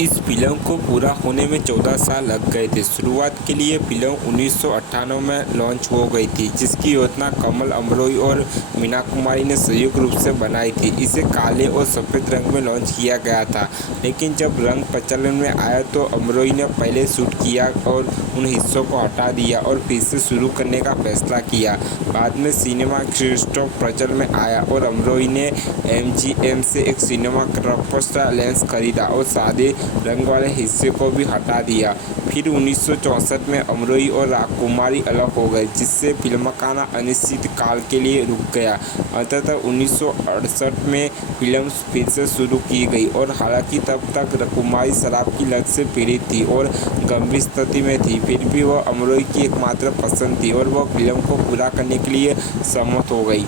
इस फिल्म को पूरा होने में 14 साल लग गए थे। शुरुआत के लिए फिल्म 1998 में लॉन्च हो गई थी, जिसकी योजना कमल अमरोई और मीना कुमारी ने संयुक्त रूप से बनाई थी। इसे काले और सफ़ेद रंग में लॉन्च किया गया था, लेकिन जब रंग प्रचलन में आया तो अमरोई ने पहले शूट किया और उन हिस्सों को हटा दिया और फिर से शुरू करने का फैसला किया। बाद में सिनेमा क्रिस्टोफ प्रचलन में आया और अमरोई ने MGM से एक सिनेमा क्रॉपस्टर लेंस खरीदा और सादे रंग वाले हिस्से को भी हटा दिया। फिर 1964 में अमरोई और राजकुमारी अलग हो गए, जिससे फिल्म का नाम अनिश्चित काल के लिए रुक गया। अंततः 1968 में फिल्म फिर से शुरू की गई और हालांकि तब तक कुमारी शराब की लत से पीड़ित थी और गंभीर स्थिति में थी, फिर भी वह अमरोई की एकमात्र पसंद थी और वह फिल्म को पूरा करने के लिए सहमत हो गई।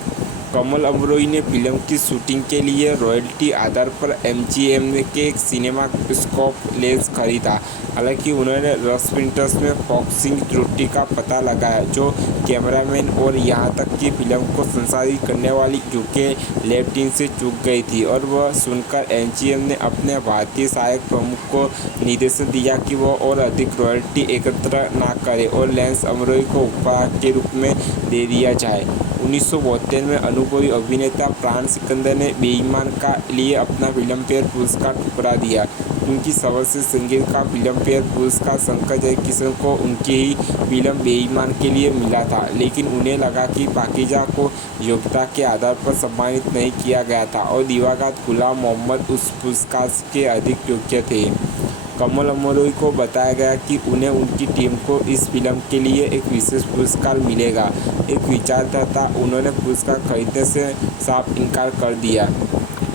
कमल अमरोई ने फिल्म की शूटिंग के लिए रॉयल्टी आधार पर MGM के एक सिनेमा स्कोप लेंस खरीदा। हालांकि उन्होंने रस प्रिंटर्स में फॉक्सिंग त्रुटि का पता लगाया, जो कैमरामैन और यहां तक कि फिल्म को संसाधित करने वाली यूके लैब टीम से चूक गई थी, और वह सुनकर MGM ने अपने भारतीय सहायक प्रमुख को निर्देश दिया कि वह और अधिक रॉयल्टी एकत्र न करे और लेंस अमरोई को उपहार के रूप में दे दिया जाए। 1972 में अनुभवी अभिनेता प्राण सिकंदर ने बेईमान का लिए अपना फिल्मफेयर पुरस्कार ठुकरा दिया, क्योंकि सर्वश्रेष्ठ संगीत का फिल्मफेयर पुरस्कार शंकर जयकिशन को उनकी ही फिल्म बेईमान के लिए मिला था, लेकिन उन्हें लगा कि पाकीजा को योग्यता के आधार पर सम्मानित नहीं किया गया था और दिवंगत गुलाम मोहम्मद उस पुरस्कार के अधिक योग्य थे। कमल अमरोई को बताया गया कि उन्हें उनकी टीम को इस फिल्म के लिए एक विशेष पुरस्कार मिलेगा। एक विचार था, उन्होंने पुरस्कार खरीदने से साफ इनकार कर दिया।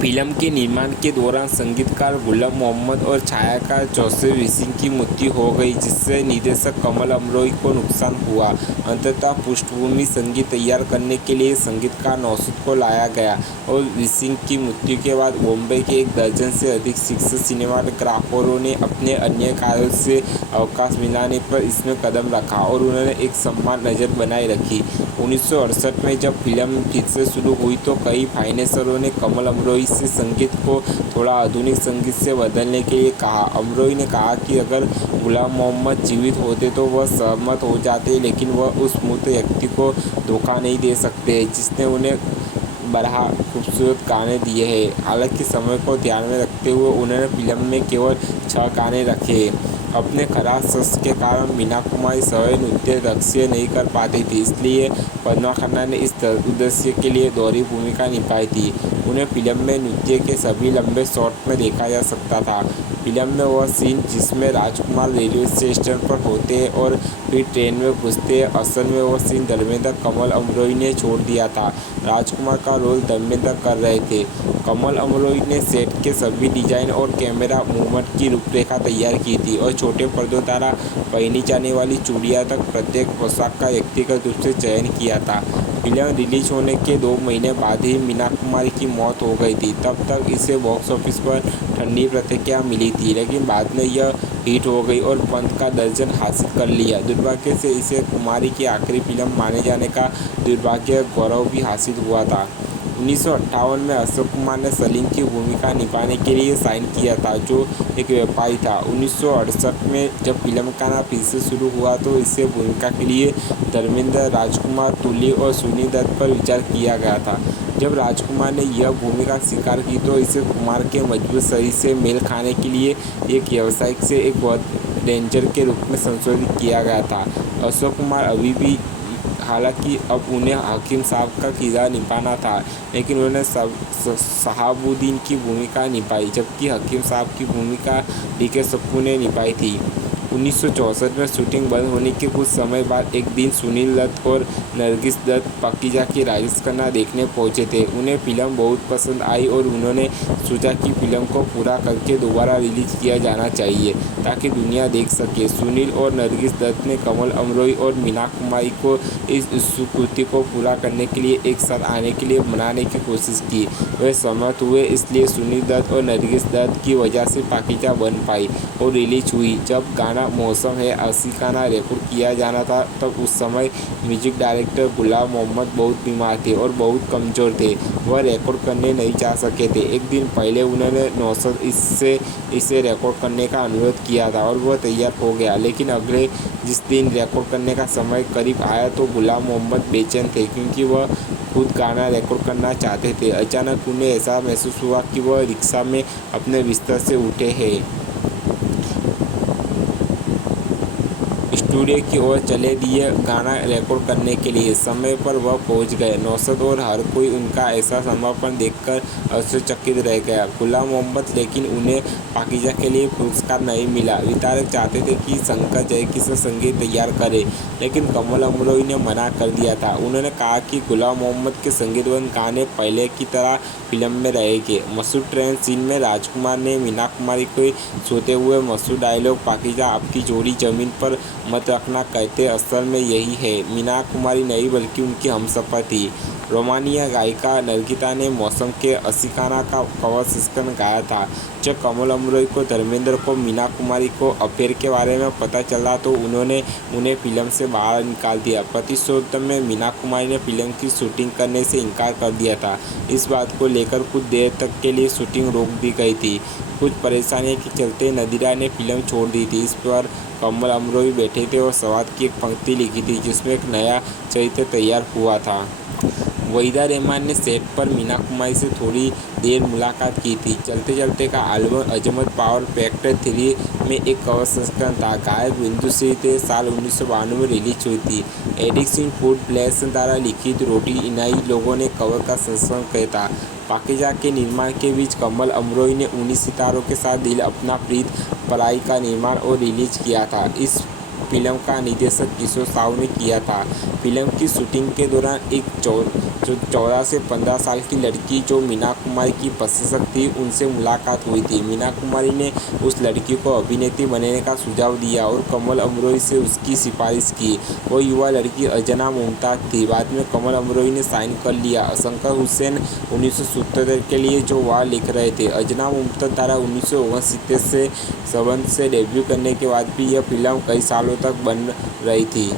फिल्म के निर्माण के दौरान संगीतकार गुलाम मोहम्मद और छायाकार जोसेफ विसिंग की मृत्यु हो गई, जिससे निर्देशक कमल अमरोई को नुकसान हुआ। अंततः पृष्ठभूमि संगीत तैयार करने के लिए संगीतकार नौशाद को लाया गया और विसिंग की मृत्यु के बाद बॉम्बे के 1 दर्जन से अधिक शीर्ष सिनेमाटोग्राफरों ने अपने अन्य कार्यों से अवकाश मिलने पर इसमें कदम रखा और उन्होंने एक समान नज़र बनाए रखी। 1968 में जब फिल्म फिर से शुरू हुई तो कई फाइनेंसरों ने कमल अमरोई से संगीत को थोड़ा आधुनिक संगीत से बदलने के लिए कहा। अमरोई ने कहा कि अगर गुलाम मोहम्मद जीवित होते तो वह सहमत हो जाते, लेकिन वह उस मूर्त व्यक्ति को धोखा नहीं दे सकते जिसने उन्हें 12 खूबसूरत गाने दिए हैं। हालांकि समय को ध्यान में रखते हुए उन्होंने फिल्म में केवल 6 गाने रखे। अपने खराब स्वास्थ्य के कारण मीना कुमारी सह नृत्य दक्ष्य नहीं कर पाती थी, इसलिए पद्मा खन्ना ने इस उद्देश्य के लिए दोहरी भूमिका निभाई थी। उन्हें फिल्म में नृत्य के सभी लंबे शॉट में देखा जा सकता था। फिल्म में वह सीन जिसमें राजकुमार रेलवे स्टेशन पर होते हैं और फिर ट्रेन में घुसते हैं, असल में वह सीन धर्मेंद्र कमल अमरोई ने छोड़ दिया था। राजकुमार का रोल धर्मेंद्र कर रहे थे। कमल अमरोई ने सेट के सभी डिजाइन और कैमरा मूवमेंट की रूपरेखा तैयार की थी और छोटे पर्दों द्वारा पहनी जाने वाली चूड़ियाँ तक प्रत्येक पोशाक का व्यक्तिगत रूप से चयन किया था। फिल्म रिलीज होने के 2 महीने बाद ही मीना कुमारी की मौत हो गई थी। तब तक इसे बॉक्स ऑफिस पर ठंडी प्रतिक्रिया मिली थी, लेकिन बाद में यह हिट हो गई और पंत का दर्जन हासिल कर लिया। दुर्भाग्य से इसे कुमारी की आखिरी फिल्म माने जाने का दुर्भाग्य गौरव भी हासिल हुआ था। 1958 में अशोक कुमार ने सलीम की भूमिका निभाने के लिए साइन किया था, जो एक व्यापारी था। 1968 में जब फिल्म का नाम फिर से शुरू हुआ तो इसे भूमिका के लिए धर्मेंद्र, राजकुमार, तुली और सुनील दत्त पर विचार किया गया था। जब राजकुमार ने यह भूमिका स्वीकार की तो इसे कुमार के मजबूत शरीर से मेल खाने के लिए एक व्यावसायिक से एक बहुत डेंजर के रूप में संशोधित किया गया था। अशोक कुमार अभी भी, हालांकि अब उन्हें हकीम साहब का किरदार निभाना था, लेकिन उन्होंने शहाबुद्दीन की भूमिका निभाई, जबकि हकीम साहब की भूमिका DK सप्पू ने निभाई थी। 1964 में शूटिंग बंद होने के कुछ समय बाद एक दिन सुनील दत्त और नरगिस दत्त पाकीजा की राजेश खन्ना देखने पहुंचे थे। उन्हें फिल्म बहुत पसंद आई और उन्होंने सोचा कि फिल्म को पूरा करके दोबारा रिलीज किया जाना चाहिए ताकि दुनिया देख सके। सुनील और नरगिस दत्त ने कमल अमरोई और मीना कुमारी को इस स्वीकृति को पूरा करने के लिए एक साथ आने के लिए मनाने की कोशिश की। वे सहमत हुए, इसलिए सुनील दत्त और नरगिस दत्त की वजह से पाकीजा बन पाई और रिलीज हुई। जब गाना मौसम है आशिकाना रिकॉर्ड किया जाना था, तब उस समय म्यूजिक डायरेक्टर गुलाम मोहम्मद बहुत बीमार थे और बहुत कमज़ोर थे। वह रिकॉर्ड करने नहीं जा सके थे। एक दिन पहले उन्होंने नौशाद इसे रिकॉर्ड करने का अनुरोध किया था और वह तैयार हो गया, लेकिन अगले जिस दिन रिकॉर्ड करने का समय करीब आया तो गुलाम मोहम्मद बेचैन थे क्योंकि वह खुद गाना रिकॉर्ड करना चाहते थे। अचानक उन्हें ऐसा महसूस हुआ कि वह रिक्शा में अपने बिस्तर से उठे हैं, स्टूडियो की ओर चले दिए गाना रिकॉर्ड करने के लिए। समय पर वह पहुंच गए। नौशाद और हर कोई उनका ऐसा समर्पण देखकर आश्चर्यचकित रह गया। गुलाम मोहम्मद, लेकिन उन्हें पाकीज़ा के लिए पुरस्कार नहीं मिला। वितरक चाहते थे कि शंकर जयकिशन संगीत तैयार करे, लेकिन कमल अमरोही ने मना कर दिया था। उन्होंने कहा कि गुलाम मोहम्मद के संगीतबद्ध गाने पहले की तरह फिल्म में रहेंगे। मशहूर ट्रेन सीन में राजकुमार ने मीना कुमारी को सोते हुए मशहूर डायलॉग पाकीज़ा आपकी जोड़ी ज़मीन पर मत रखना कहते असल में यही है। मीना कुमारी नहीं बल्कि उनकी हमसफ़र थी। रोमानिया गायिका नरगिता ने मौसम के आशिकाना का कवर संस्करण गाया था। जब कमल अमरोही को धर्मेंद्र को मीना कुमारी को अफेयर के बारे में पता चला तो उन्होंने उन्हें फिल्म से बाहर निकाल दिया। प्रतिशोधम में मीना कुमारी ने फिल्म की शूटिंग करने से इनकार कर दिया था। इस बात को लेकर कुछ देर तक के लिए शूटिंग रोक दी गई थी। कुछ परेशानी के चलते नदीरा ने फिल्म छोड़ दी थी। इस पर कमल अमरोही बैठे थे और संवाद की एक पंक्ति लिखी थी जिसमें एक नया चरित्र तैयार हुआ था। वहीदा रहमान ने सेट पर मीना कुमारी से थोड़ी देर मुलाकात की थी। चलते चलते का एल्बम अजमत पावर फैक्टर 3 में एक कवर संस्करण था। गायक बिंदु श्री थे साल 1992 में रिलीज हुई थी। एडिक सिंह फूड प्लेस द्वारा लिखित रोटी इनाई लोगों ने कवर का संस्करण किया था। पाकीज़ा के निर्माण के बीच कमल अमरोही ने 19 सितारों के साथ दिल अपना प्रीत पराई का निर्माण और रिलीज किया था। इस फिल्म का निर्देशन किशोर साहू ने किया था। फिल्म की शूटिंग के दौरान एक 14 से 15 साल की लड़की जो मीना कुमारी की प्रशंसक थी उनसे मुलाकात हुई थी। मीना कुमारी ने उस लड़की को अभिनेत्री बनने का सुझाव दिया और कमल अमरोही से उसकी सिफारिश की। वो युवा लड़की अजना मुमताज़ थी। बाद में कमल अमरोही ने साइन कर लिया। शंकर हुसैन 1977 के लिए जो वह लिख रहे थे। अजना मुमताज़ द्वारा 1969 से संबंध से डेब्यू करने के बाद भी यह फिल्म कई सालों तक बन रही थी।